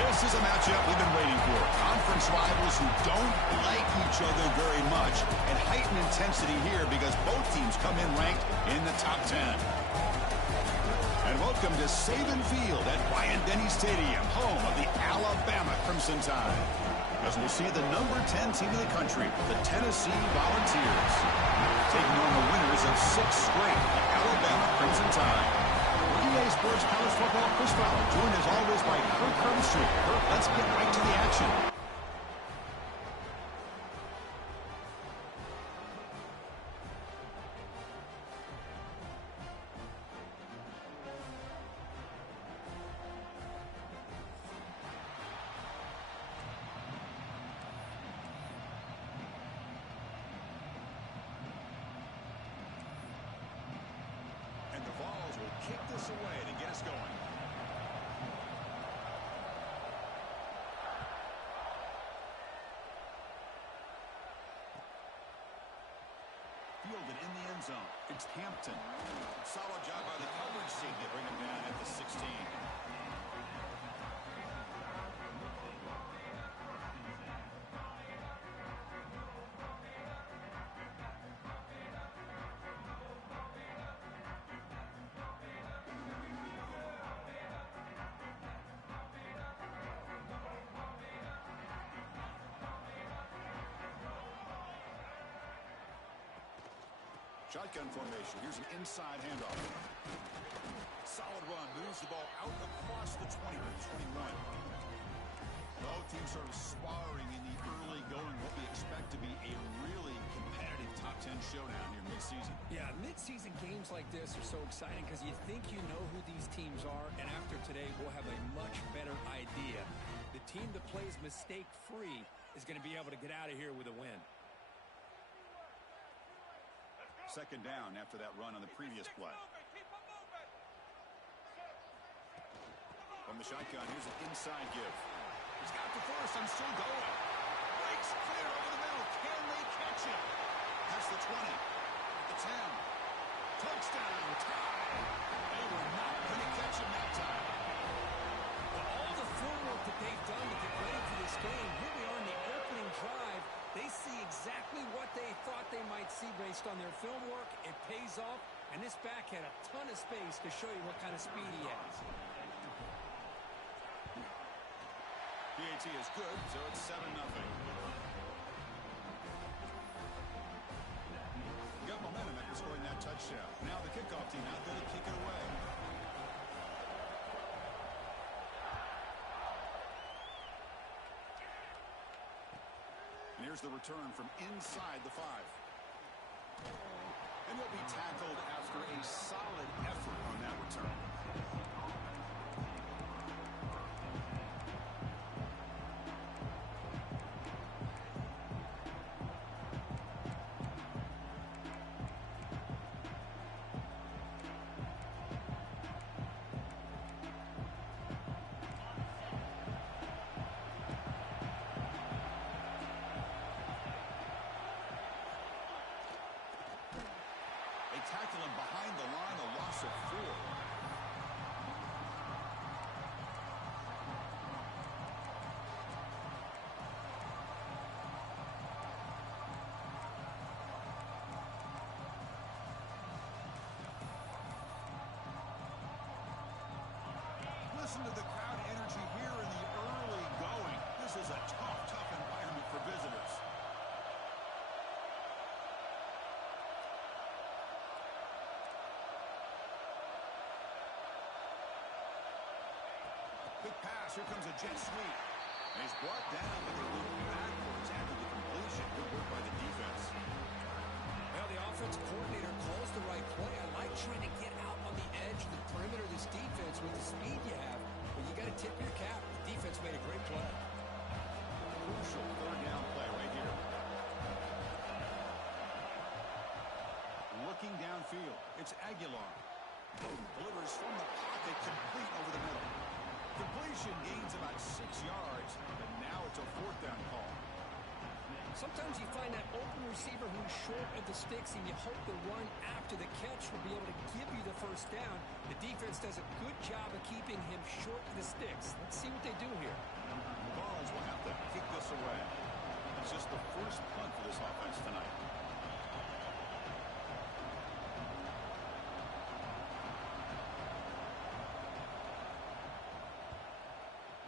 This is a matchup we've been waiting for. Conference rivals who don't like each other very much, and heightened intensity here because both teams come in ranked in the top 10. And welcome to Saban Field at Bryant-Denny Stadium, home of the Alabama Crimson Tide. As we'll see the number 10 team in the country, the Tennessee Volunteers, taking on the winners of 6 straight, the Alabama Crimson Tide. EA Sports College Football, Chris Fowler, joined as always by Kirk Herbstreit. Kirk, let's get right to the action. And the Vols will kick this away to get us going. Fielded in the end zone. It's Hampton. Solid job by the coverage team to bring him down at the 16. Shotgun formation. Here's an inside handoff. Solid run. Moves the ball out across the 20 to 21. Both teams sort of sparring in the early going. What we expect to be a really competitive top 10 showdown here mid-season. Yeah, mid-season games like this are so exciting because you think you know who these teams are, and after today, we'll have a much better idea. The team that plays mistake-free is going to be able to get out of here with a win. Second down after that run on the previous play. From the shotgun, here's an inside give. He's got the first. I'm still going. Breaks clear over the middle. Can they catch him? That's the 20. The 10. Touchdown. Tie. They were not going to catch him that time. But all the film work that they've done to get ready for this game, here we are in the opening drive. They see exactly what they thought they might see based on their film work. It pays off, and this back had a ton of space to show you what kind of speed he has. PAT is good, so it's 7-0. Got momentum after scoring that touchdown. Now the kickoff team out there to kick it away. And here's the return from inside the 5. And he'll be tackled after a solid effort on that return. Tackle him behind the line, a loss of 4. Listen to the crowd energy here in the early going. This is a tough environment for visitors. Quick pass. Here comes a jet sweep. And he's brought down, but they're looking backwards after the completion. Good work by the defense. Well, the offensive coordinator calls the right play. I like trying to get out on the edge of the perimeter of this defense with the speed you have. But you got to tip your cap. The defense made a great play. Crucial third down play right here. Looking downfield. It's Aguilar. Delivers from the pocket, complete over the middle. Completion gains about 6 yards, but now it's a 4th down call. Sometimes you find that open receiver who's short of the sticks, and you hope the run after the catch will be able to give you the first down. The defense does a good job of keeping him short of the sticks. Let's see what they do here. The Vols will have to kick this away. It's just the first punt for this offense tonight.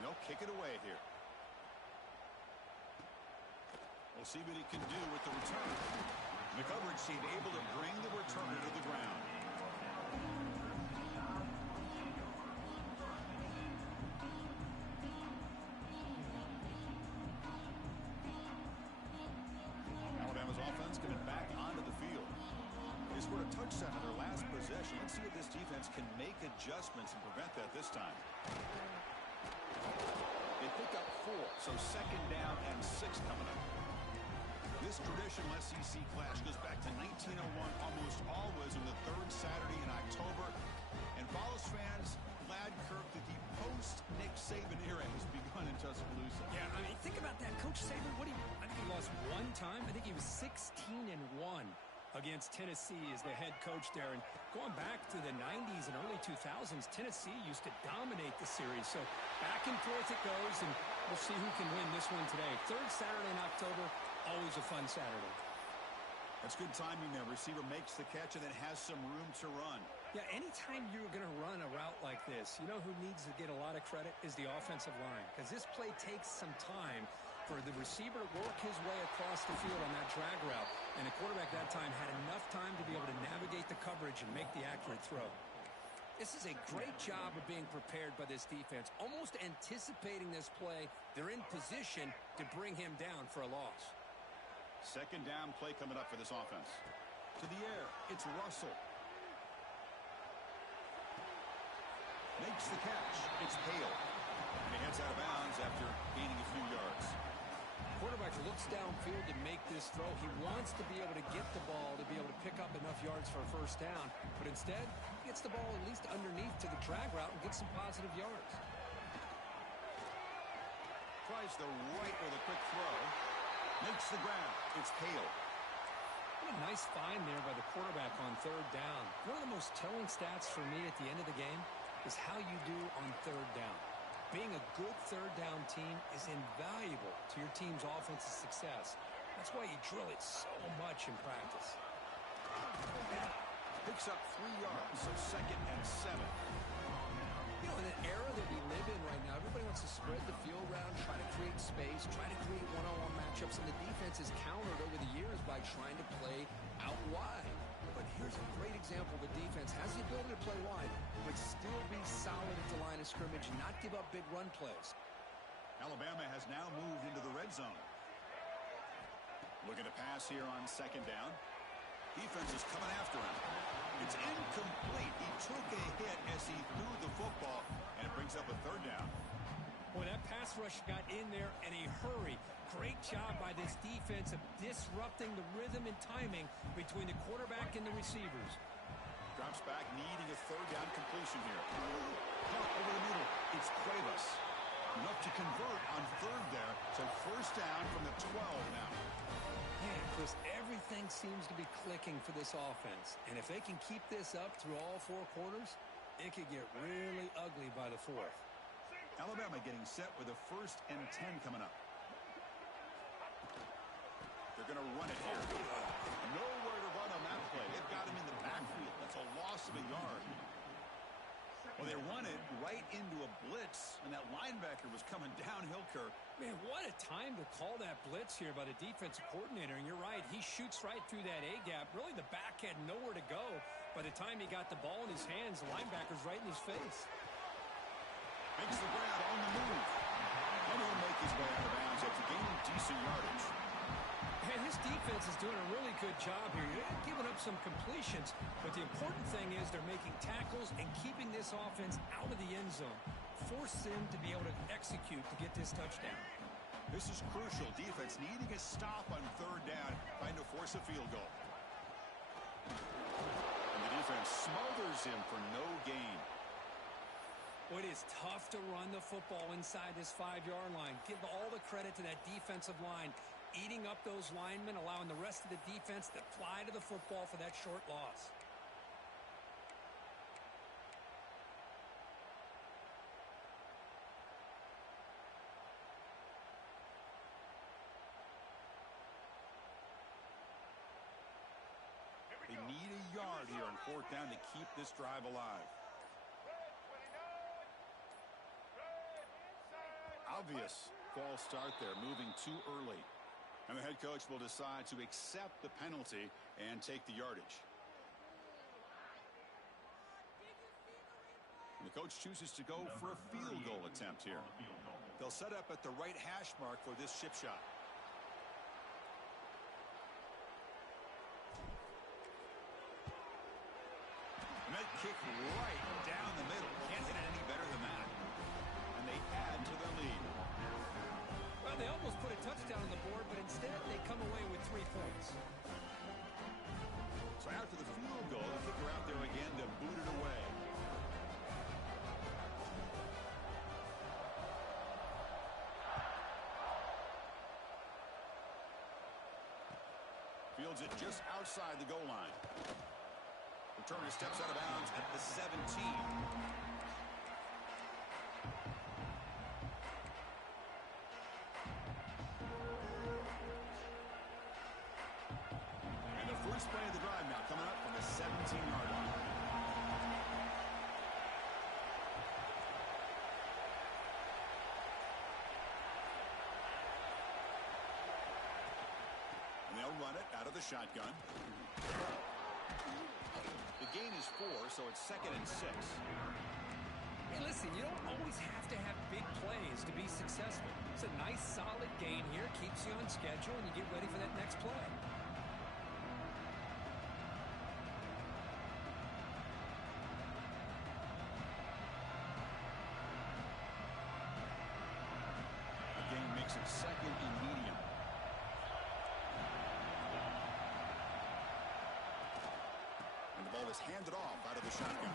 They'll kick it away here. We'll see what he can do with the return. The coverage team able to bring the returner to the ground. Alabama's offense coming back onto the field. They scored a touchdown in their last possession. Let's see if this defense can make adjustments and prevent that this time. They pick up 4, so second down and 6 coming up. This traditional SEC clash goes back to 1901, almost always on the third Saturday in October. And Vols fans glad, Kirk, that the post-Nick Saban era has begun in Tuscaloosa. Yeah, I mean, think about that. Coach Saban, I think he lost one time. I think he was 16-1 against Tennessee as the head coach there. And going back to the 90s and early 2000s, Tennessee used to dominate the series. So back and forth it goes, and we'll see who can win this one today. Third Saturday in October. Always a fun Saturday. That's good timing there. Receiver makes the catch and then has some room to run. Yeah, anytime you're going to run a route like this, you know who needs to get a lot of credit is the offensive line. Because this play takes some time for the receiver to work his way across the field on that drag route. And the quarterback that time had enough time to be able to navigate the coverage and make the accurate throw. This is a great job of being prepared by this defense. Almost anticipating this play, they're in position to bring him down for a loss. Second down play coming up for this offense. To the air, it's Russell. Makes the catch. It's Hale. And he heads out of bounds after gaining a few yards. Quarterback looks downfield to make this throw. He wants to be able to get the ball to be able to pick up enough yards for a first down. But instead, he gets the ball at least underneath to the drag route and gets some positive yards. Tries the right with a quick throw. Makes the grab. It's Hale. What a nice find there by the quarterback on third down. One of the most telling stats for me at the end of the game is how you do on third down. Being a good third down team is invaluable to your team's offensive success. That's why you drill it so much in practice. Picks up 3 yards, so second and 7. You know, in an era that we live in right now, everybody wants to spread the field around, try to create space, try to create one-on-one matchups, and the defense is countered over the years by trying to play out wide. But here's a great example. The defense has the ability to play wide, but still be solid at the line of scrimmage and not give up big run plays. Alabama has now moved into the red zone. Looking to pass here on second down. Defense is coming after him. It's incomplete. He took a hit as he threw the football, and it brings up a third down. Boy, that pass rush got in there in a hurry. Great job by this defense of disrupting the rhythm and timing between the quarterback and the receivers. Drops back, needing a third down completion here. Caught over the middle. It's Cuevas. Enough to convert on third there. So first down from the 12 now. Man, Chris, everything seems to be clicking for this offense. And if they can keep this up through all 4 quarters, it could get really ugly by the 4th. Alabama getting set with a first and 10 coming up. They're going to run it here. Nowhere to run on that play. They've got him in the backfield. That's a loss of a yard. Well, they run it right into a blitz, and that linebacker was coming downhill, Kirk. Man, what a time to call that blitz here by the defensive coordinator. And you're right, he shoots right through that A-gap. Really, the back had nowhere to go. By the time he got the ball in his hands, the linebacker's right in his face. Makes the grab on the move. And he'll make his way out of bounds after gaining decent yardage. And his defense is doing a really good job here. They're giving up some completions, but the important thing is they're making tackles and keeping this offense out of the end zone. Force them to be able to execute to get this touchdown. This is crucial. Defense needing a stop on third down, trying to force a field goal. And the defense smothers him for no gain. Well, it is tough to run the football inside this 5-yard line. Give all the credit to that defensive line. eating up those linemen, allowing the rest of the defense to fly to the football for that short loss. They need a yard here on 4th down to keep this drive alive. Obvious false start there, moving too early. And the head coach will decide to accept the penalty and take the yardage. And the coach chooses to go for a field goal attempt here. They'll set up at the right hash mark for this chip shot. And that kick right down the middle. Can't hit it any better than that. And they add to their lead. Well, they almost put a touchdown on the board, but instead they come away with 3 points. So after the field goal, the kicker out there again to boot it away. Fields it just outside the goal line. Returner steps out of bounds at the 17. And the first play of the drive now coming up from the 17-yard line. And they'll run it out of the shotgun. The gain is 4, so it's 2nd and 6. Hey, listen, you don't always have to have big plays to be successful. It's a nice, solid gain here. Keeps you on schedule, and you get ready for that next play. The gain makes it 2nd and medium. Ball is handed off out of the shotgun.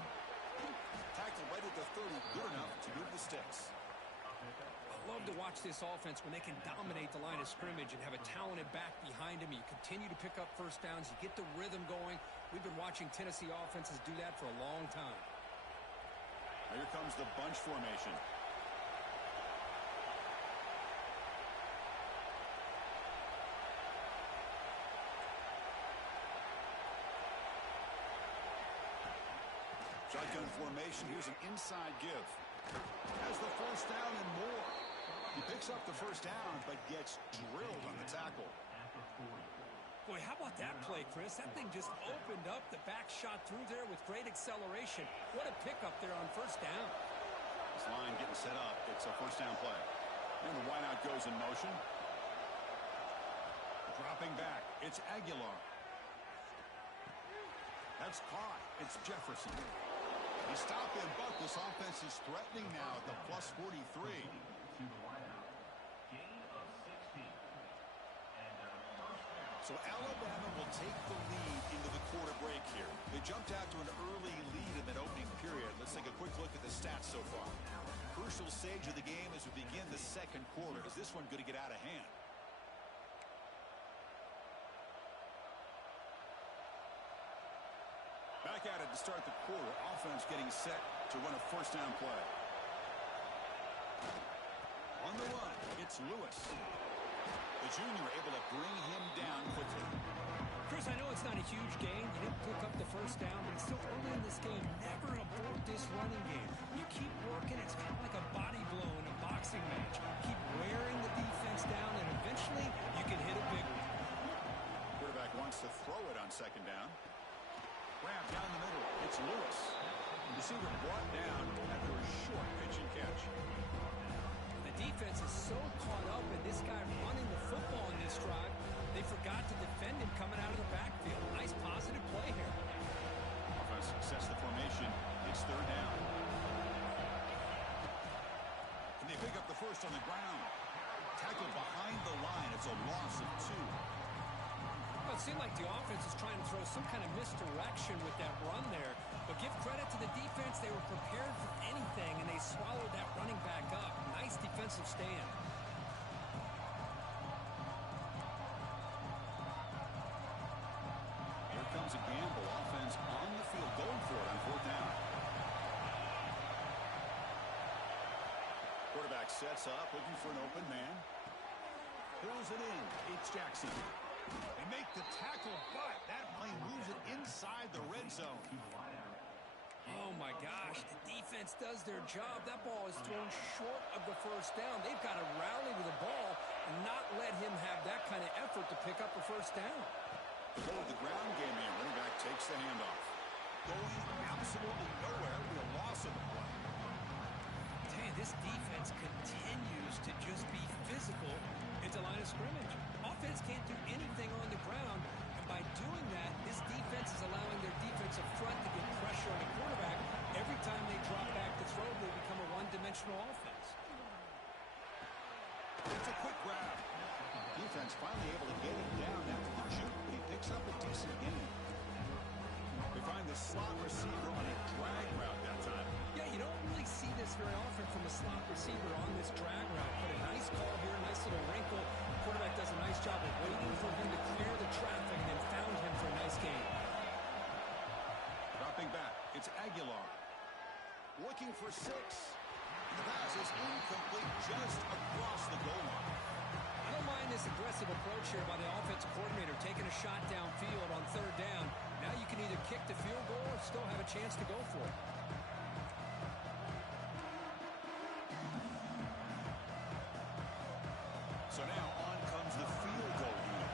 Tackled right at the 30, good enough to move the sticks. I love to watch this offense when they can dominate the line of scrimmage and have a talented back behind them. You continue to pick up first downs. You get the rhythm going. We've been watching Tennessee offenses do that for a long time. Now here comes the bunch formation. Shotgun formation. Here's an inside give. Has the first down and more. He picks up the first down, but gets drilled on the tackle. Boy, how about that play, Chris? That thing just opened up. The back shot through there with great acceleration. What a pickup there on first down. This line getting set up. It's a first down play. And the wideout goes in motion. Dropping back. It's Aguilar. That's caught. It's Jefferson. He stopped him, but this offense is threatening now at the plus 43. So Alabama will take the lead into the quarter break here. They jumped out to an early lead in that opening period. Let's take a quick look at the stats so far. Crucial stage of the game as we begin the second quarter. Is this one going to get out of hand? Back at it to start the quarter. Offense getting set to run a first down play. On the run, it's Lewis. The junior able to bring him down quickly. Chris, I know it's not a huge gain. You didn't pick up the first down, but it's still early in this game. Never abort this running game. You keep working. It's kind of like a body blow in a boxing match. Keep wearing the defense down, and eventually you can hit a big one. Quarterback wants to throw it on second down. Grab down the middle. It's Lewis. Receiver brought down after a short pitch and catch. The defense is so caught up in this guy running the football in this drive, they forgot to defend him coming out of the backfield. Nice positive play here. Offense success the formation. It's third down. And they pick up the first on the ground. Tackled behind the line. It's a loss of 2. Well, it seemed like the offense is trying to throw some kind of misdirection with that run there. But give credit to the defense. They were prepared for anything, and they swallowed that running back up. Nice defensive stand. Quarterback sets up, looking for an open man. Pulls it in. It's Jackson. They make the tackle, but that plane moves it inside the red zone. Oh, my gosh. The defense does their job. That ball is thrown short of the first down. They've got to rally to the ball and not let him have that kind of effort to pick up a first down. Go with the ground game here. Running back takes the handoff. Going absolutely nowhere with a loss of the play. Dang, this defense continues to just be physical into line of scrimmage. Offense can't do anything on the ground, and by doing that, this defense is allowing their defensive front to get pressure on the quarterback. Every time they drop back to throw, they become a one-dimensional offense. It's a quick grab. Defense finally able to get him down after the juke. He picks up a decent gain. They find the slot receiver on a drag route that time. Yeah, you don't really see this very often from a slot receiver on this drag route, but a nice call here, nice little wrinkle. The quarterback does a nice job of waiting for him to clear the traffic and then found him for a nice gain. Dropping back, it's Aguilar. Looking for 6. The pass is incomplete just across the goal line. I don't mind this aggressive approach here by the offensive coordinator, taking a shot downfield on third down. Now you can either kick the field goal or still have a chance to go for it. So now on comes the field goal unit.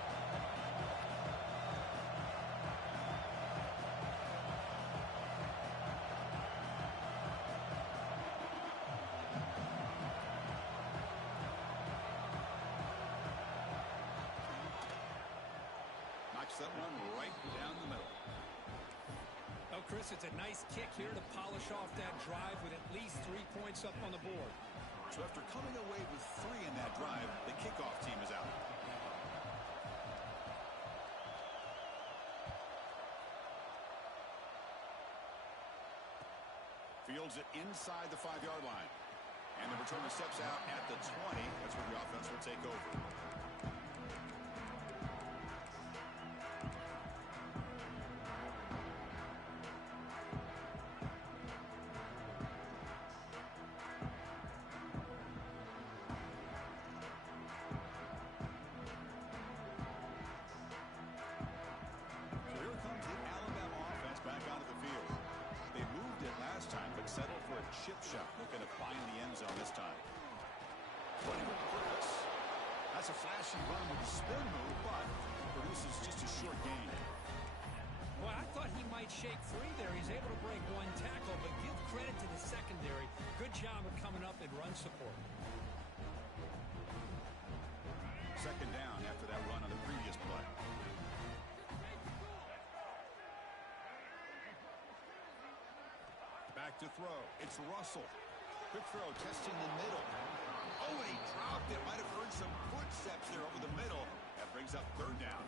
Knocks that one right down the middle. Oh, Chris, it's a nice kick here to polish off that drive with at least 3 points up on the board. So after coming away with 3 in that drive, the kickoff team is out. Fields it inside the 5-yard line. And the returner steps out at the 20. That's where the offense will take over. Settled for a chip shot, looking to find the end zone this time. Running with purpose. That's a flashy run with a spin move, but produces just a short gain. Well, I thought he might shake free there. He's able to break 1 tackle, but give credit to the secondary. Good job of coming up in run support. Second down after that run on the previous play. Back to throw. It's Russell. Quick throw, testing the middle. Oh, and he dropped it. Might have heard some footsteps there over the middle. That brings up third down.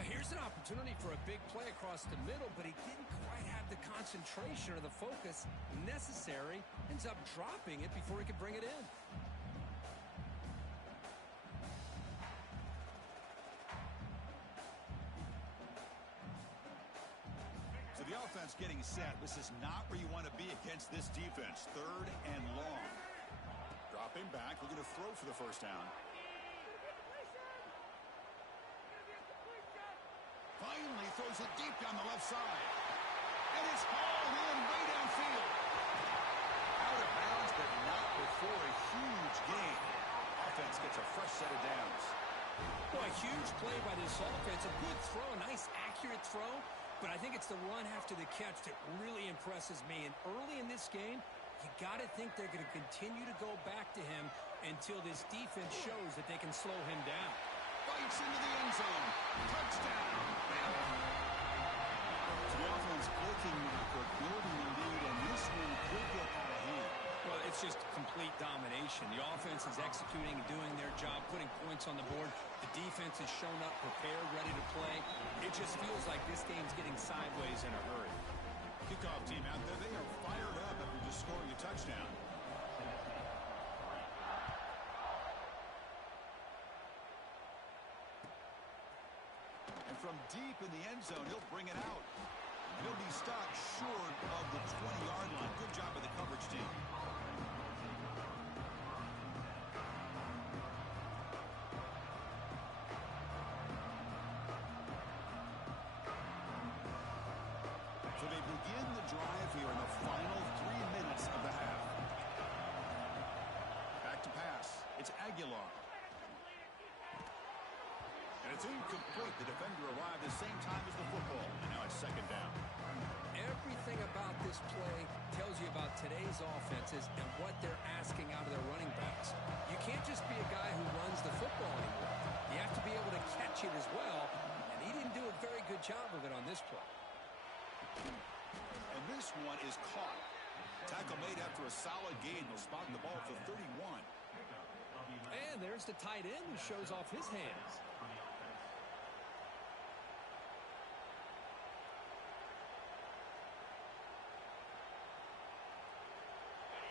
Here's an opportunity for a big play across the middle, but he didn't quite have the concentration or the focus necessary. Ends up dropping it before he could bring it in. So the offense getting set. This is not where you want to be against this defense. Third and long. Dropping back, looking to throw for the first down. Finally throws it deep down the left side. And it's hauled in way downfield. Out of bounds, but not before a huge gain. Offense gets a fresh set of downs. Well, a huge play by this offense. A good throw, a nice accurate throw. But I think it's the run after the catch that really impresses me. And early in this game, you got to think they're going to continue to go back to him until this defense shows that they can slow him down. Bites into the end zone. Touchdown. Bama. So the offense clicking now for building a lead, and this one could get out of hand. Well, it's just complete domination. The offense is executing and doing their job, putting points on the board. The defense has shown up, prepared, ready to play. It just feels like this game's getting sideways in a hurry. Kickoff team out there, they are fired up after just scoring a touchdown. And from deep in the end zone, he'll bring it out. And he'll be stopped short of the 20-yard line. Good job of the coverage team. begin the drive here in the final 3 minutes of the half. Back to pass. It's Aguilar. And it's incomplete. The defender arrived at the same time as the football. And now it's second down. Everything about this play tells you about today's offenses and what they're asking out of their running backs. You can't just be a guy who runs the football anymore. You have to be able to catch it as well, and he didn't do a very good job of it on this play. And this one is caught. Tackle made after a solid gain. They'll spot the ball for 31. And there's the tight end who shows off his hands.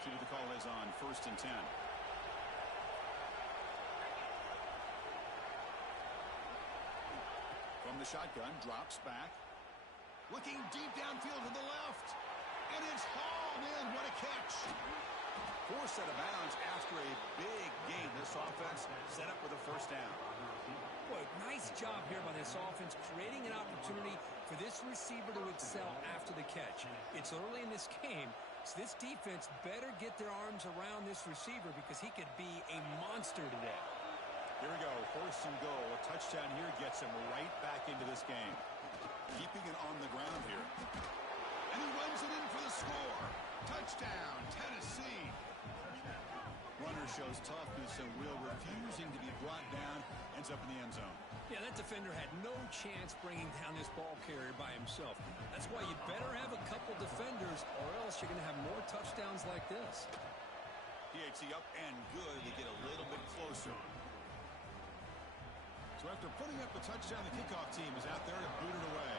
See what the call is on 1st and 10. From the shotgun, drops back. Looking deep downfield to the left. And it's hauled in. What a catch. Forced out of bounds after a big gain. This offense set up with a first down. Boy, nice job here by this offense, creating an opportunity for this receiver to excel after the catch. It's early in this game, so this defense better get their arms around this receiver because he could be a monster today. Here we go, 1st and goal. A touchdown here gets him right back into this game. Keeping it on the ground here. And he runs it in for the score. Touchdown, Tennessee. Runner shows toughness and will, refusing to be brought down, ends up in the end zone. Yeah, that defender had no chance bringing down this ball carrier by himself. That's why you better have a couple defenders, or else you're going to have more touchdowns like this. PHC up and good to get a little bit closer. So after putting up a touchdown, the kickoff team is out there to boot it away.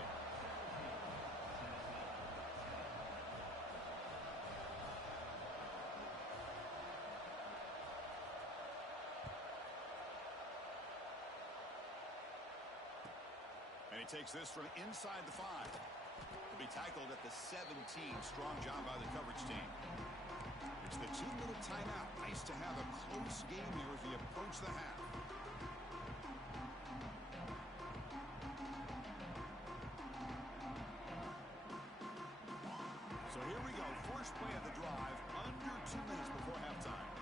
And he takes this from inside the 5. He'll be tackled at the 17. Strong job by the coverage team. It's the 2-minute timeout. Nice to have a close game here as we approach the half. So here we go. First play of the drive. Under 2 minutes before halftime.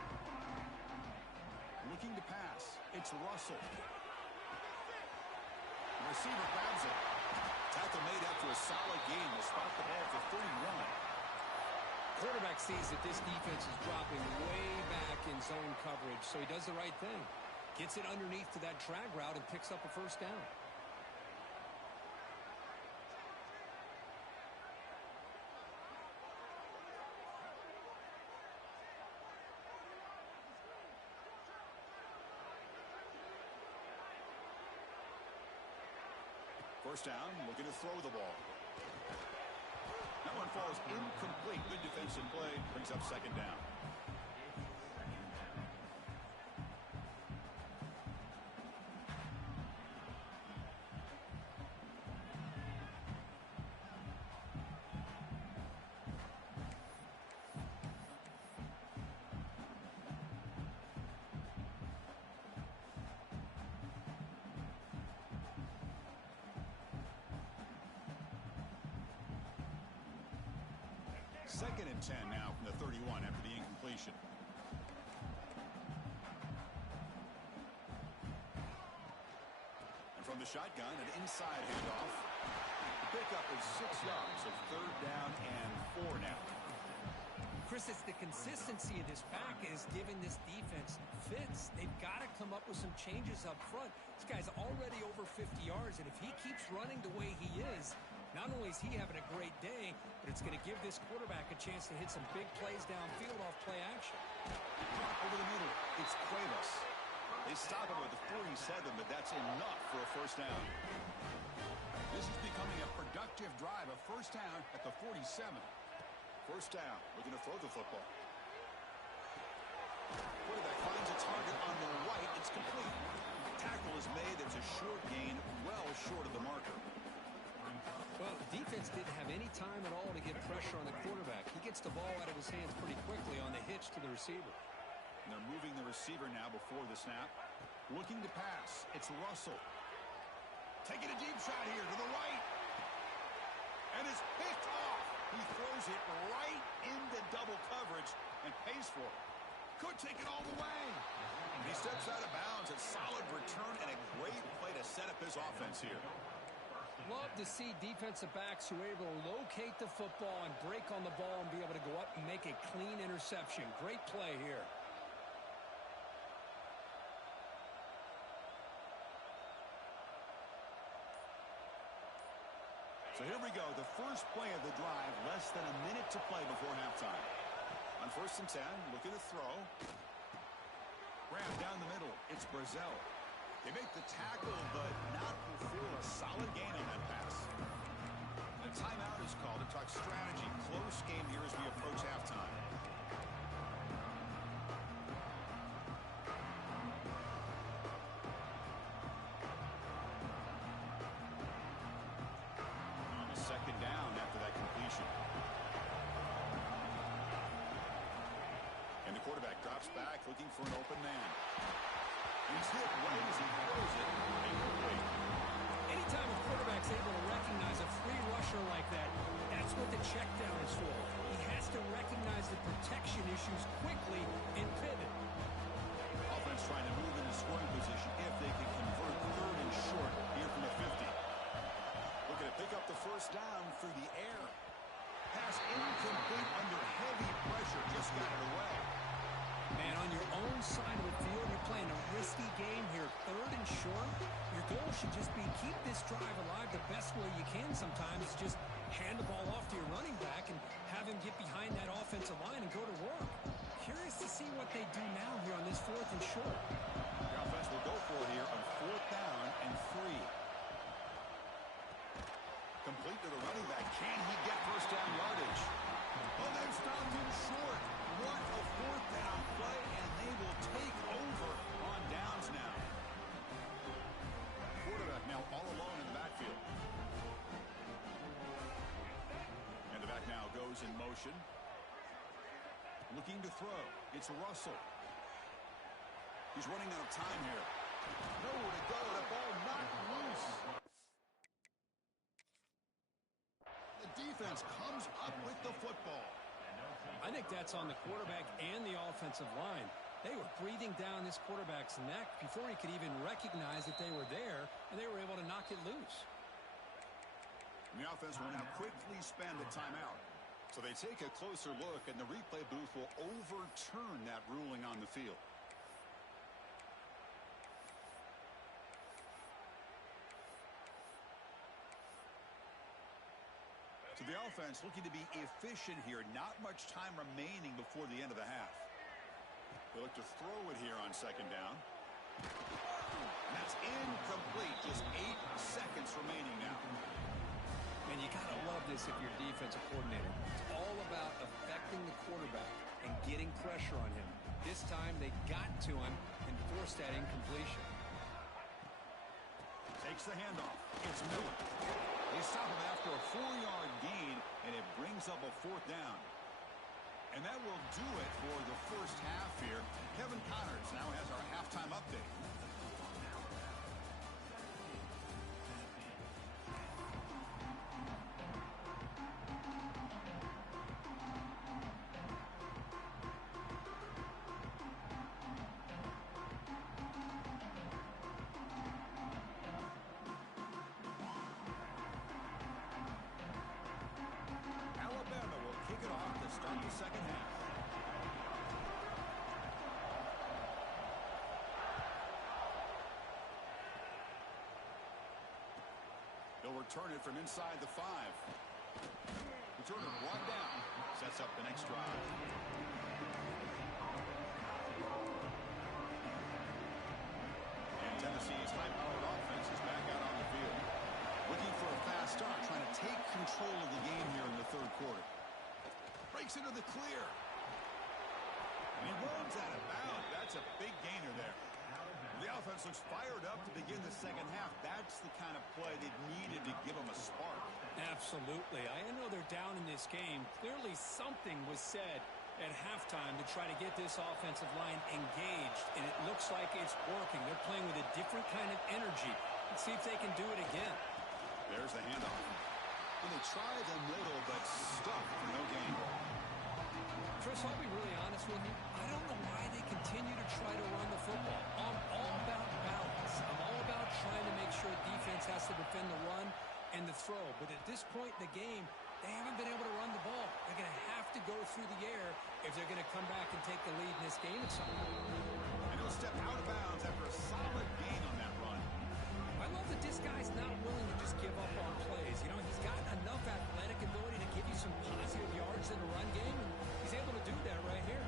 Looking to pass. It's Russell. The receiver grabs it. Tackle made after a solid gain. Will spot the ball for 31. Quarterback sees that this defense is dropping way back in zone coverage, so he does the right thing. Gets it underneath to that drag route and picks up a first down. First down, looking to throw the ball. That one falls incomplete. Good defensive play. Brings up second down. Second and 10 now from the 31 after the incompletion. And from the shotgun, an inside handoff. The pickup is 6 yards, so 3rd down and 4 now. Chris, it's the consistency of this pack is giving this defense fits. They've got to come up with some changes up front. This guy's already over 50 yards, and if he keeps running the way he is, not only is he having a great day, but it's going to give this quarterback a chance to hit some big plays downfield off play action. Over the middle, it's Cuevas. They stop him with the 47, but that's enough for a first down. This is becoming a productive drive, a first down at the 47. First down, looking to throw the football. Quarterback finds a target on the right. It's complete. Tackle is made. It's a short gain, well short of the marker. Well, the defense didn't have any time at all to get pressure on the quarterback. He gets the ball out of his hands pretty quickly on the hitch to the receiver. And they're moving the receiver now before the snap. Looking to pass. It's Russell. Taking a deep shot here to the right. And it's picked off. He throws it right into double coverage and pays for it. Could take it all the way. And he steps out of bounds. A solid return and a great play to set up his offense here. Love to see defensive backs who are able to locate the football and break on the ball and be able to go up and make a clean interception. Great play here. So here we go, the first play of the drive, less than a minute to play before halftime. On 1st and 10, look at the throw. Grab down the middle, it's Brazil. They make the tackle, but not before a solid gain on that pass. A timeout is called to talk strategy. Close game here as we approach halftime. Second down after that completion. And the quarterback drops back looking for an open man. He's hit right as he throws it. Incomplete. Anytime a quarterback's able to recognize a free rusher like that, that's what the check down is for. He has to recognize the protection issues quickly and pivot. Offense trying to move into scoring position if they can convert 3rd and short here from the 50. Looking to pick up the first down through the air. Pass incomplete under heavy pressure. Just got it away. Man, on your own side of the field, you're playing a risky game here. 3rd and short. Your goal should just be keep this drive alive the best way you can sometimes. Just hand the ball off to your running back and have him get behind that offensive line and go to work. Curious to see what they do now here on this 4th and short. The offense will go for it here on 4th down and 3. Complete to the running back. Can he get first down yardage? Oh, they've stopped him short. What a 4th down play, and they will take over on downs now. Quarterback now all alone in the backfield. And the back now goes in motion. Looking to throw. It's Russell. He's running out of time here. Nowhere to go. The ball knocked loose. The defense comes up with the football. I think that's on the quarterback and the offensive line. They were breathing down this quarterback's neck before he could even recognize that they were there, and they were able to knock it loose. And the offense will now quickly spend a timeout. So they take a closer look, and the replay booth will overturn that ruling on the field. So the offense looking to be efficient here. Not much time remaining before the end of the half. They look to throw it here on 2nd down. And that's incomplete. Just 8 seconds remaining now. And you got to love this if you're a defensive coordinator. It's all about affecting the quarterback and getting pressure on him. This time they got to him and forced that incompletion. Takes the handoff. It's Miller. They stop him after a 4-yard gain, and it brings up a 4th down. And that will do it for the first half here. Kevin Connors now has our halftime update. Start the second half. They'll return it from inside the 5. Return it 1 down. Sets up the next drive. And Tennessee's high-powered offense is back out on the field. Looking for a fast start, trying to take control of the game here in the 3rd quarter. Breaks into the clear. And he runs out of bounds. That's a big gainer there. The offense looks fired up to begin the second half. That's the kind of play they needed to give them a spark. Absolutely. I know they're down in this game. Clearly something was said at halftime to try to get this offensive line engaged, and it looks like it's working. They're playing with a different kind of energy. Let's see if they can do it again. There's the handoff. Well, they try the middle, but stuck for no gain. Chris, I'll be really honest with you. I don't know why they continue to try to run the football. I'm all about balance. I'm all about trying to make sure defense has to defend the run and the throw. But at this point in the game, they haven't been able to run the ball. They're going to have to go through the air if they're going to come back and take the lead in this game at some point. And he'll step out of bounds after a solid gain on that run. I love that this guy's not willing to just give up on plays. You know, he's got enough athletic ability to give you some positive yards in the run game, and he's able to do that right here.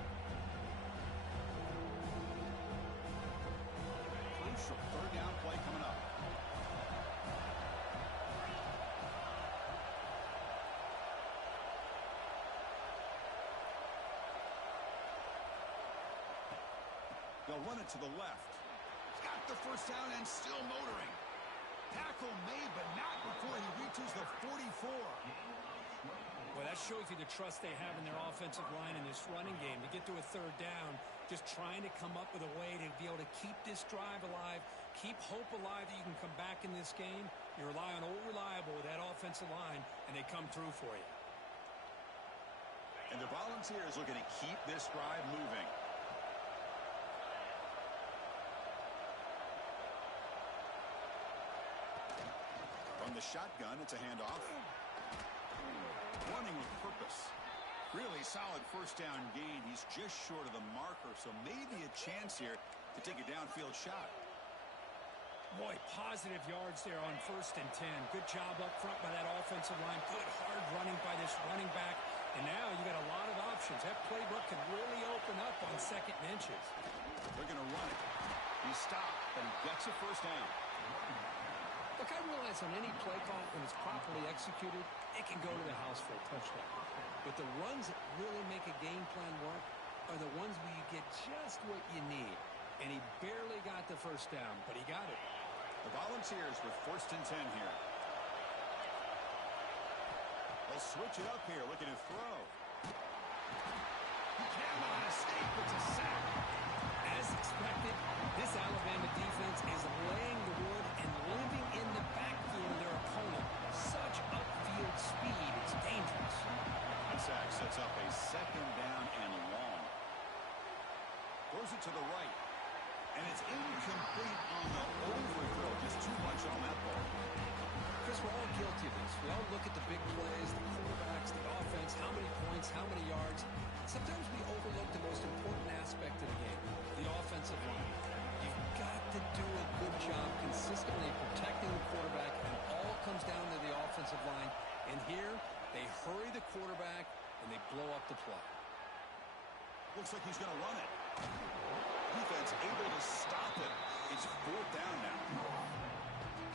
Crucial third down play coming up. They'll run it to the left. He's got the first down and still motoring. Tackle made, but not before he reaches the 44. Well, that shows you the trust they have in their offensive line in this running game. To get to a third down, just trying to come up with a way to be able to keep this drive alive, keep hope alive that you can come back in this game. You rely on Old Reliable with that offensive line, and they come through for you. And the Volunteers looking to keep this drive moving. From the shotgun, it's a handoff. Running with purpose. Really solid first down gain. He's just short of the marker, so maybe a chance here to take a downfield shot. Boy, positive yards there on 1st and 10. Good job up front by that offensive line. Good hard running by this running back. And now you got a lot of options. That playbook can really open up on 2nd and inches. They're going to run it. He stopped, but he gets a first down. Look, I realize on any play call, when it's properly executed, it can go to the house for a touchdown. But the runs that really make a game plan work are the ones where you get just what you need. And he barely got the first down, but he got it. The Volunteers with 1st and 10 here. They'll switch it up here, looking to throw. Cameron, a escape, it's a sack. As expected, this Alabama defense is laying the wood and living in the backfield of their opponent. Such upfield speed, it's dangerous. That sack sets up a 2nd down and long. Throws it to the right. And it's incomplete on the overthrow. Just too much on that ball. Chris, we're all guilty of this. We all look at the big plays, the quarterbacks, the offense, how many points, how many yards. Sometimes we overlook the most important aspect of the game, the offensive line. You've got to do a good job consistently protecting the quarterback, and all comes down to the offensive line. And here, they hurry the quarterback, and they blow up the play. Looks like he's going to run it. Defense able to stop it. It's 4th down now.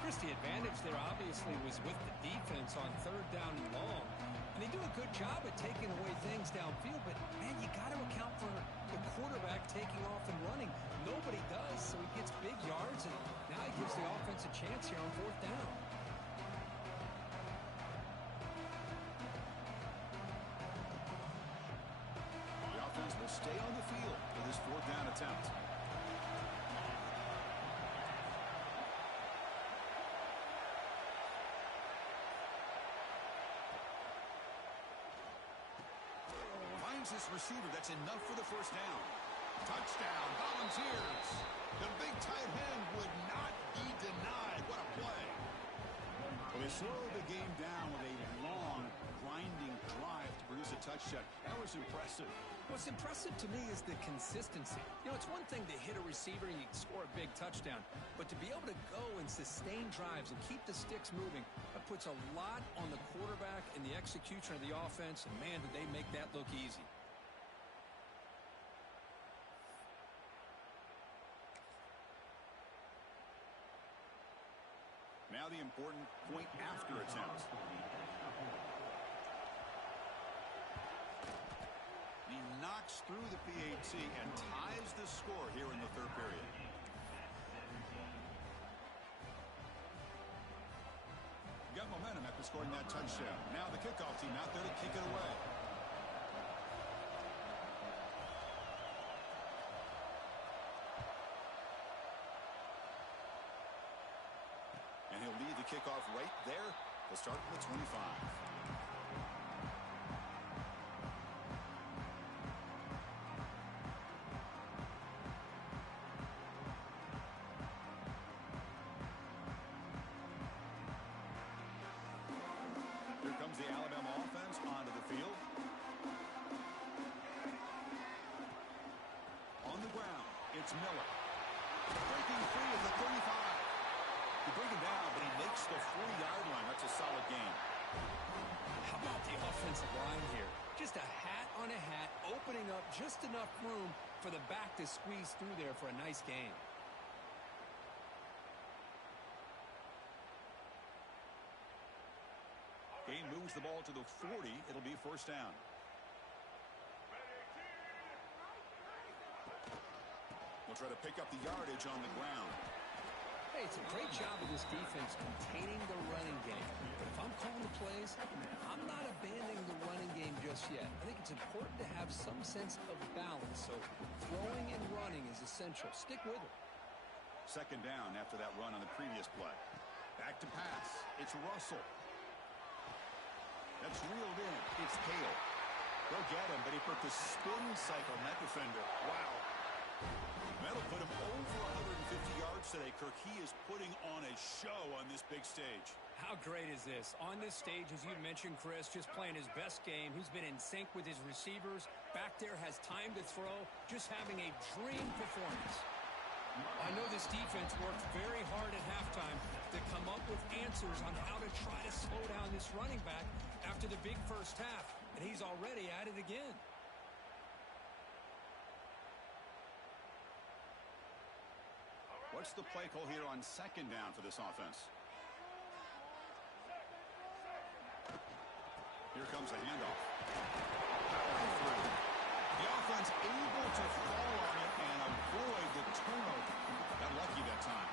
Chris, the advantage there obviously was with the defense on 3rd down and long. And they do a good job at taking away things downfield, but, man, you got to account for the quarterback taking off and running. Nobody does, so he gets big yards, and now he gives the offense a chance here on 4th down. The offense will stay on the field for this 4th down attempt. This receiver, that's enough for the first down. Touchdown, Volunteers. The big tight end would not be denied. What a play. Well, they slowed the game down with a long, grinding drive to produce a touchdown. That was impressive. What's impressive to me is the consistency. You know, it's one thing to hit a receiver and you score a big touchdown, but to be able to go and sustain drives and keep the sticks moving, that puts a lot on the quarterback and the execution of the offense, and man, did they make that look easy. Now the important point after attempt. He knocks through the PAT and ties the score here in the 3rd period. Got momentum after scoring that touchdown. Now the kickoff team out there to kick it away. And he'll lead the kickoff right there They'll start from the 25. Here comes the Alabama offense onto the field. On the ground, it's Miller. Breaking free at the 35. You bring him down, but he makes the 40-yard line. That's a solid gain. How about the offensive line here? Just a hat on a hat, opening up just enough room for the back to squeeze through there for a nice gain. Gain moves the ball to the 40. It'll be first down. We'll try to pick up the yardage on the ground. Hey, it's a great job of this defense containing the running game. But if I'm calling the plays, I'm not abandoning the running game just yet. I think it's important to have some sense of balance. So throwing and running is essential. Stick with it. Second down after that run on the previous play. Back to pass. It's Russell. That's reeled in. It's Hale. They'll get him, but he put the spin cycle on that defender. Wow. That'll put him over 150 yards today, Kirk. He is putting on a show on this big stage. How great is this? On this stage, as you mentioned, Chris, just playing his best game. He's been in sync with his receivers. Back there, has time to throw. Just having a dream performance. I know this defense worked very hard at halftime to come up with answers on how to try to slow down this running back after the big first half. And he's already at it again. What's the play call here on second down for this offense? Here comes the handoff. Powering through. The offense able to fall on it and avoid the turnover. Got lucky that time.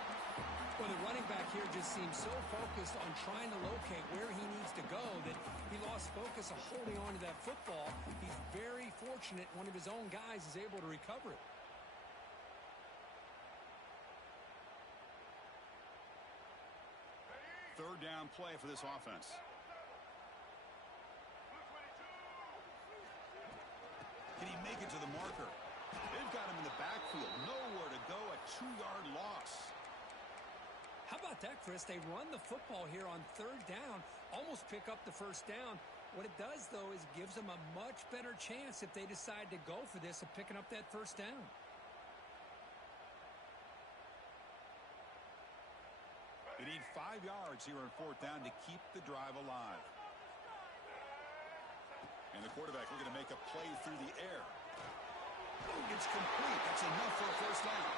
Well, the running back here just seems so focused on trying to locate where he needs to go that he lost focus of holding on to that football. He's very fortunate one of his own guys is able to recover it. Third down play for this offense. Can he make it to the marker? They've got him in the backfield. Nowhere to go. A 2-yard loss. How about that, Chris? They run the football here on third down, almost pick up the first down. What it does, though, is gives them a much better chance if they decide to go for this of picking up that first down. They need 5 yards here on fourth down to keep the drive alive. And the quarterback looking to make a play through the air. It's complete. That's enough for a first down.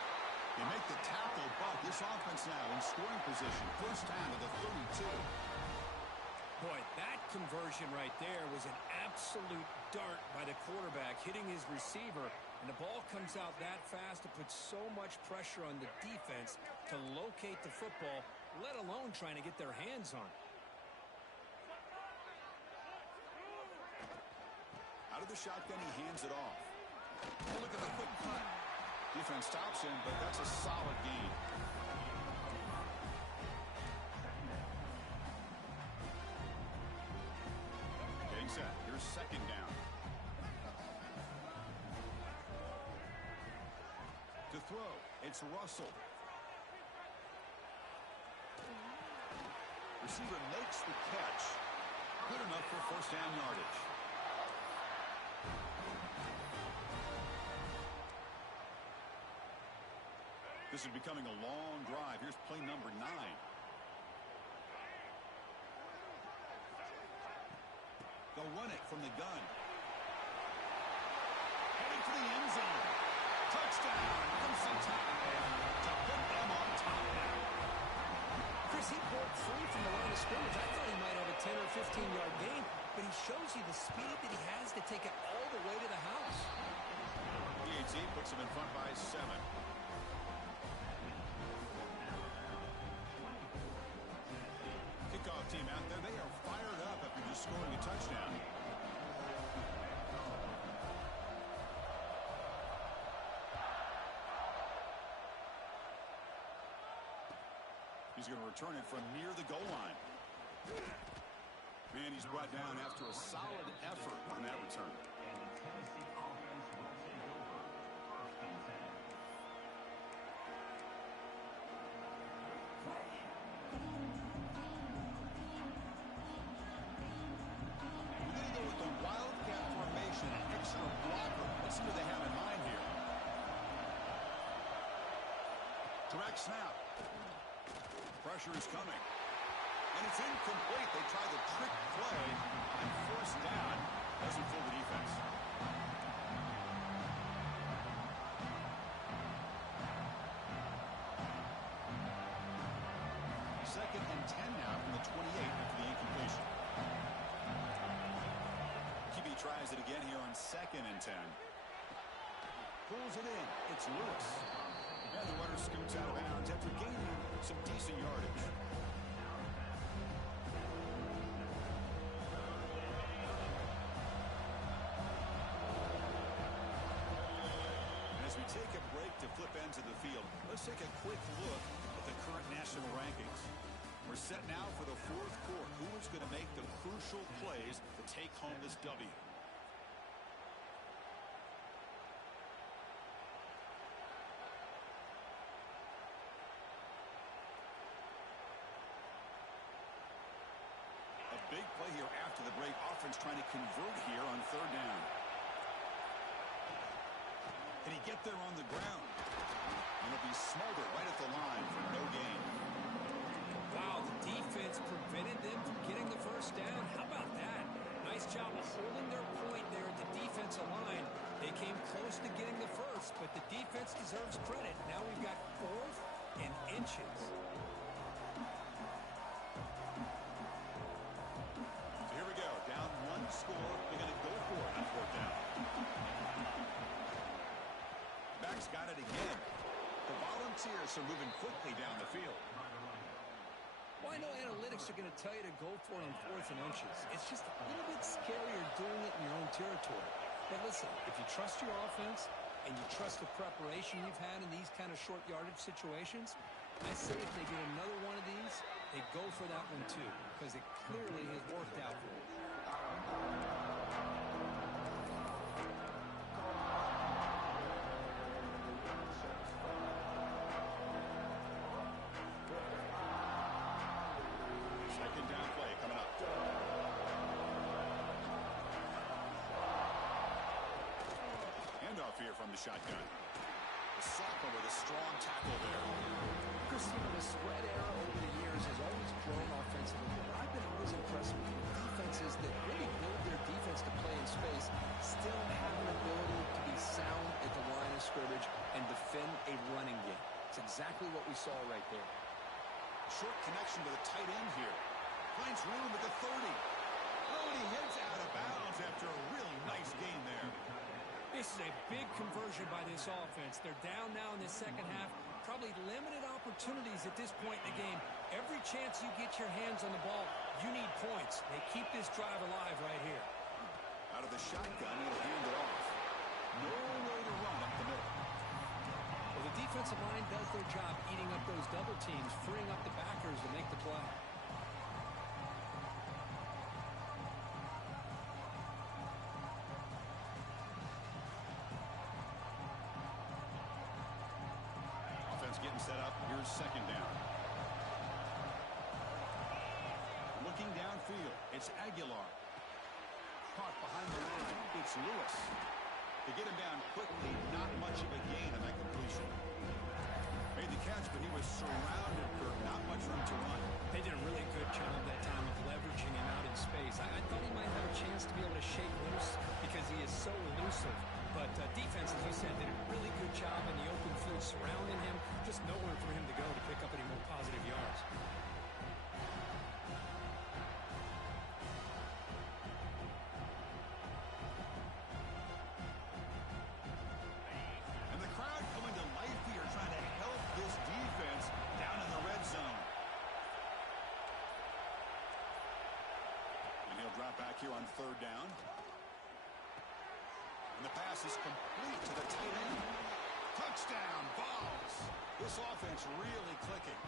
They make the tackle, but this offense now in scoring position. First down to the 32. Boy, that conversion right there was an absolute dart by the quarterback hitting his receiver. And the ball comes out that fast to put so much pressure on the defense to locate the football, let alone trying to get their hands on it. Out of the shotgun, he hands it off. Oh, look at the quick cut. Defense stops him, but that's a solid gain. Getting set. Here's second down. To throw, it's Russell. Receiver makes the catch. Good enough for first down yardage. This is becoming a long drive. Here's play number 9. They'll run it from the gun. Heading for the end zone. Touchdown. Comes the time to put them on top now. Chris, he broke free from the line of scrimmage. I thought he might have a 10 or 15-yard gain, but he shows you the speed that he has to take it all the way to the house. PAT puts him in front by 7. Kickoff team out there, they are fired up after just scoring a touchdown. He's going to return it from near the goal line. And he's brought down after a solid effort on that return. Excellent blocker. Let's see what they have in mind here. Direct snap. Pressure is coming. And it's incomplete. They try the trick play and forced down. Doesn't fool the defense. Second and 10 now from the 28 after the incompletion. Tries it again here on second and 10. Pulls it in. It's Lewis. And the runner scoots out of bounds after gaining some decent yardage. And as we take a break to flip ends of the field, let's take a quick look at the current national rankings. We're set now for the fourth quarter. Who is going to make the crucial plays to take home this W? A big play here after the break. Offense trying to convert here on third down. Can he get there on the ground? And it'll be Smolder right at the line for no gain. Wow, the defense prevented them from getting the first down. How about that? Nice job of holding their point there at the defensive line. They came close to getting the first, but the defense deserves credit. Now we've got 4th and inches. So here we go. Down one score. They're going to go for it on fourth down. Back's got it again. The Volunteers are moving quickly down the field. Well, I know analytics are going to tell you to go for it on 4th and inches. It's just a little bit scarier doing it in your own territory. But listen, if you trust your offense and you trust the preparation you've had in these kind of short yardage situations, I say if they get another one of these, they go for that one too, because it clearly has worked out for them. Here from the shotgun. The sophomore with a strong tackle there. Christine, the spread era over the years has always grown offensively, but I've been always impressed with defenses that really build their defense to play in space, still have an ability to be sound at the line of scrimmage and defend a running game. It's exactly what we saw right there. Short connection to the tight end here. Finds room at the 30. Oh, and he hits out of bounds after a really nice gain there. This is a big conversion by this offense. They're down now in the second half. Probably limited opportunities at this point in the game. Every chance you get your hands on the ball, you need points. They keep this drive alive right here. Out of the shotgun, he'll hand it off. Nowhere to run up the middle. Well, the defensive line does their job eating up those double teams, freeing up the backers to make the play. Getting set up. Here's second down. Looking downfield. It's Aguilar. Caught behind the line. It's Lewis. To get him down quickly, not much of a gain on that completion. Made the catch, but he was surrounded for not much room to run. They did a really good job that time of leveraging him out in space. I thought he might have a chance to be able to shake loose because he is so elusive. But defense, as you said, did a really good job in the open field surrounding him. Just nowhere for him to go to pick up any more positive yards. And the crowd coming to life here, trying to help this defense down in the red zone. And he'll drop back here on third down. And the pass is complete to the tight end. Touchdown, Vols. This offense really clicking.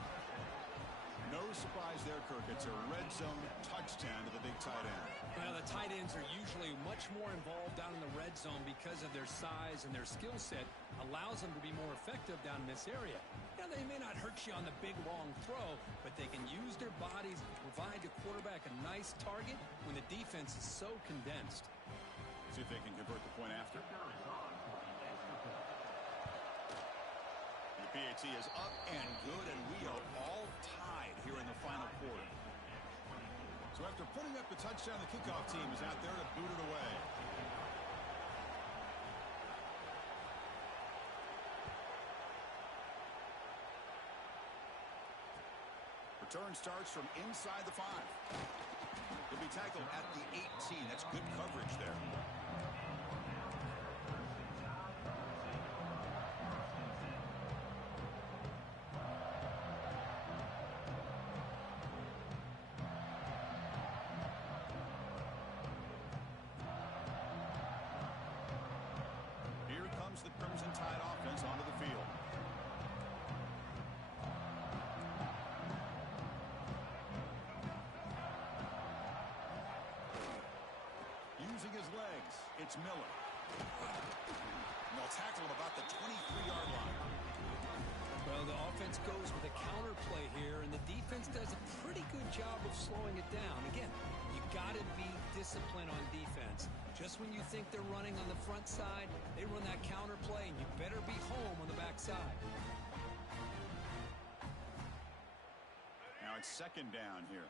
No no surprise there, Kirk. It's a red zone touchdown to the big tight end. Well, the tight ends are usually much more involved down in the red zone because of their size, and their skill set allows them to be more effective down in this area. Now, they may not hurt you on the big, long throw, but they can use their bodies to provide the quarterback a nice target when the defense is so condensed. See if they can convert the point after. The PAT is up and good, and we are all tied here in the final quarter. So after putting up the touchdown, the kickoff team is out there to boot it away. Return starts from inside the 5. He'll be tackled at the 18. That's good coverage there. Here comes the Crimson Tide offense onto the field. Using his legs, it's Miller. And they'll tackle him about the 23-yard line. Well, the offense goes with a counter play here, and the defense does a pretty good job of slowing it down. Again, you got to be disciplined on defense. Just when you think they're running on the front side, they run that counter play, and you better be home on the back side. Now it's second down here.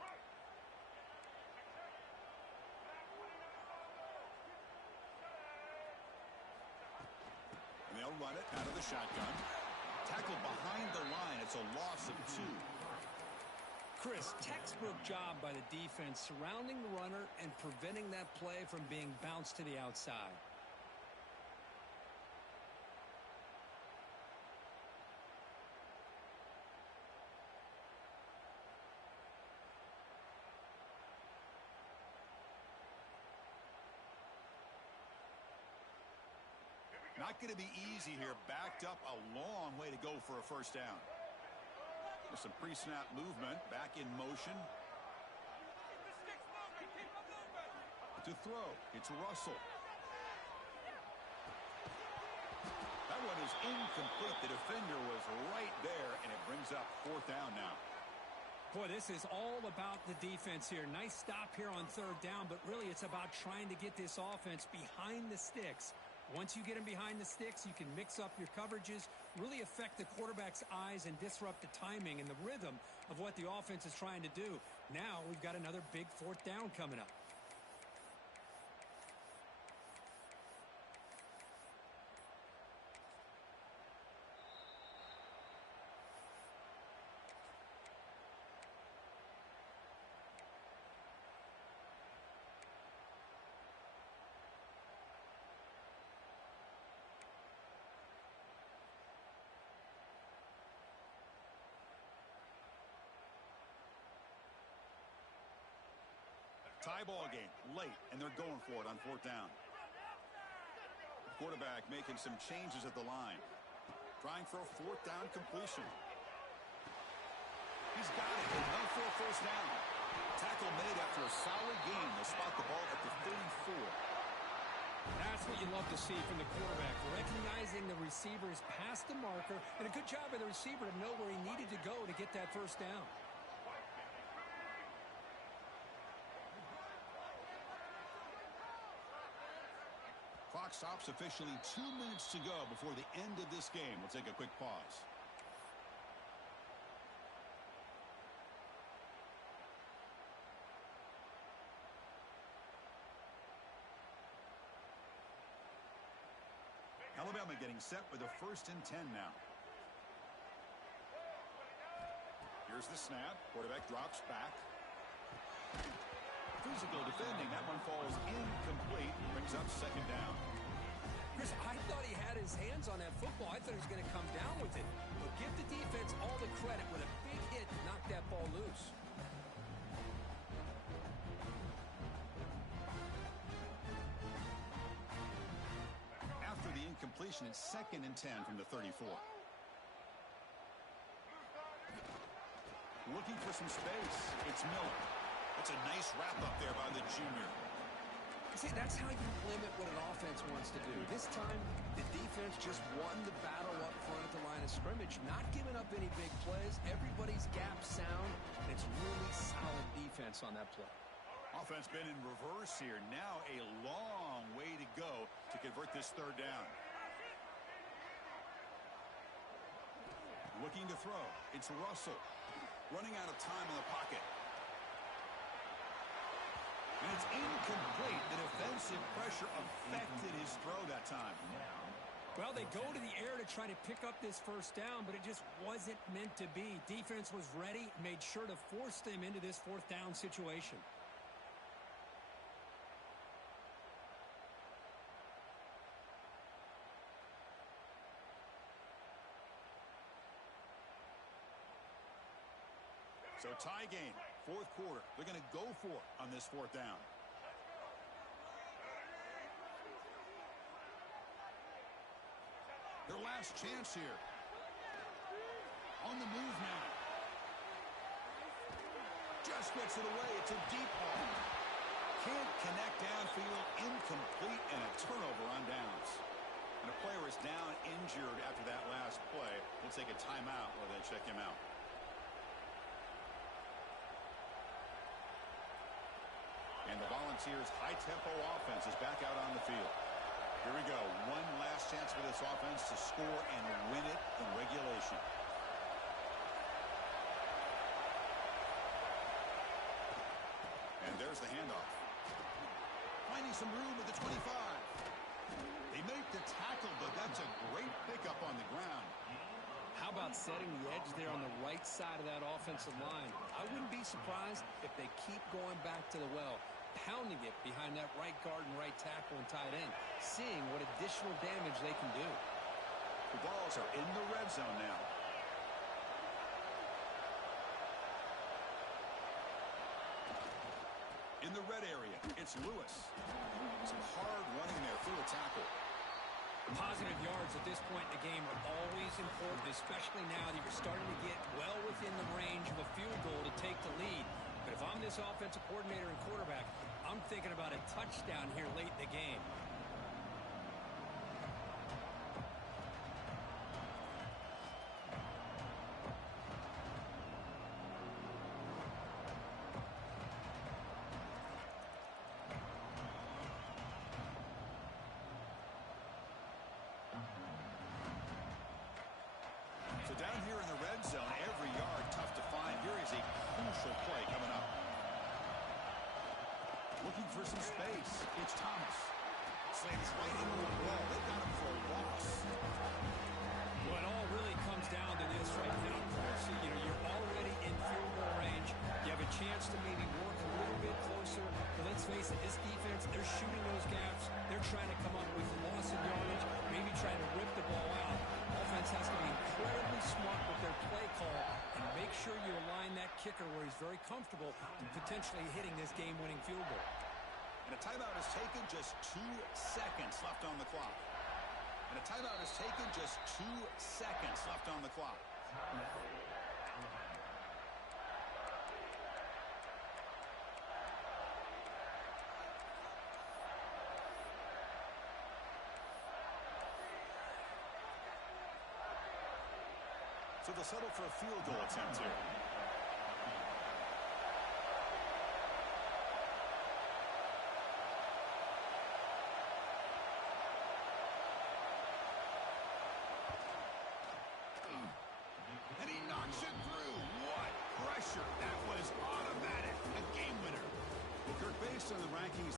And they'll run it out of the shotgun. Tackled behind the line. It's a loss of 2. Chris, textbook job by the defense surrounding the runner and preventing that play from being bounced to the outside. Not going to be easy here. Backed up a long way to go for a first down. There's some pre-snap movement. Back in motion. To throw. It's Russell. That one is incomplete. The defender was right there, and it brings up 4th down now. Boy, this is all about the defense here. Nice stop here on 3rd down, but really it's about trying to get this offense behind the sticks. Once you get them behind the sticks, you can mix up your coverages, really affect the quarterback's eyes and disrupt the timing and the rhythm of what the offense is trying to do. Now we've got another big 4th down coming up. Tie ball game late, and they're going for it on 4th down. The quarterback making some changes at the line. Trying for a 4th down completion. He's got it. He's done for a first down. Tackle made after a solid game. They'll spot the ball at the 34. That's what you love to see from the quarterback. Recognizing the receiver's past the marker, and a good job by the receiver to know where he needed to go to get that first down. Clock stops officially 2 minutes to go before the end of this game. We'll take a quick pause. Alabama getting set with a 1st and 10 now. Here's the snap. Quarterback drops back. Physical defending. That one falls incomplete. Brings up 2nd down. Chris, I thought he had his hands on that football. I thought he was going to come down with it. But give the defense all the credit with a big hit to knock that ball loose. After the incompletion, it's 2nd and 10 from the 34. Looking Looking for some space. It's Miller. That's a nice wrap-up there by the junior. See, that's how you limit what an offense wants to do. This time, the defense just won the battle up front at the line of scrimmage, not giving up any big plays. Everybody's gap sound, and it's really solid defense on that play. Offense been in reverse here. Now a long way to go to convert this third down. Looking to throw. It's Russell. Running out of time in the pocket. And it's incomplete. The defensive pressure affected his throw that time. Well, they go to the air to try to pick up this first down, but it just wasn't meant to be. Defense was ready, made sure to force them into this fourth down situation. So tie game, fourth quarter. They're going to go for it on this fourth down. Their last chance here. On the move now. Just gets it away. It's a deep ball. Can't connect downfield. Incomplete and a turnover on downs. And a player is down injured after that last play. We'll take a timeout while they check him out. And the Volunteers' high-tempo offense is back out on the field. Here we go. One last chance for this offense to score and win it in regulation. And there's the handoff. Finding some room at the 25. They make the tackle, but that's a great pickup on the ground. How about setting the edge there on the right side of that offensive line? I wouldn't be surprised if they keep going back to the well, pounding it behind that right guard and right tackle and tight end, seeing what additional damage they can do. The Vols are in the red zone now. In the red area, it's Lewis. Some hard running there through a tackle. Positive yards at this point in the game are always important, especially now that you're starting to get well within the range of a field goal to take the lead. But if I'm this offensive coordinator and quarterback, I'm thinking about a touchdown here late in the game. So down here in the red zone, every yard tough to find. Here is a crucial play coming up. Looking for some space. It's Thomas. Slams right into the wall. They got him for a loss. Well, it all really comes down to this right now, Chris. You know, you're already in field goal range. You have a chance to maybe work a little bit closer. But let's face it, this defense, they're shooting those gaps. They're trying to come up with loss of yardage, maybe trying to rip the ball out. Offense has to be incredibly smart with their play call and make sure you align that kicker where he's very comfortable in potentially hitting this game-winning field goal. And a timeout is taken, just 2 seconds left on the clock. And a timeout is taken, just 2 seconds left on the clock. So they'll settle for a field goal attempt here. And he knocks it through. What pressure. That was automatic. A game winner. Well, Kirk, based on the rankings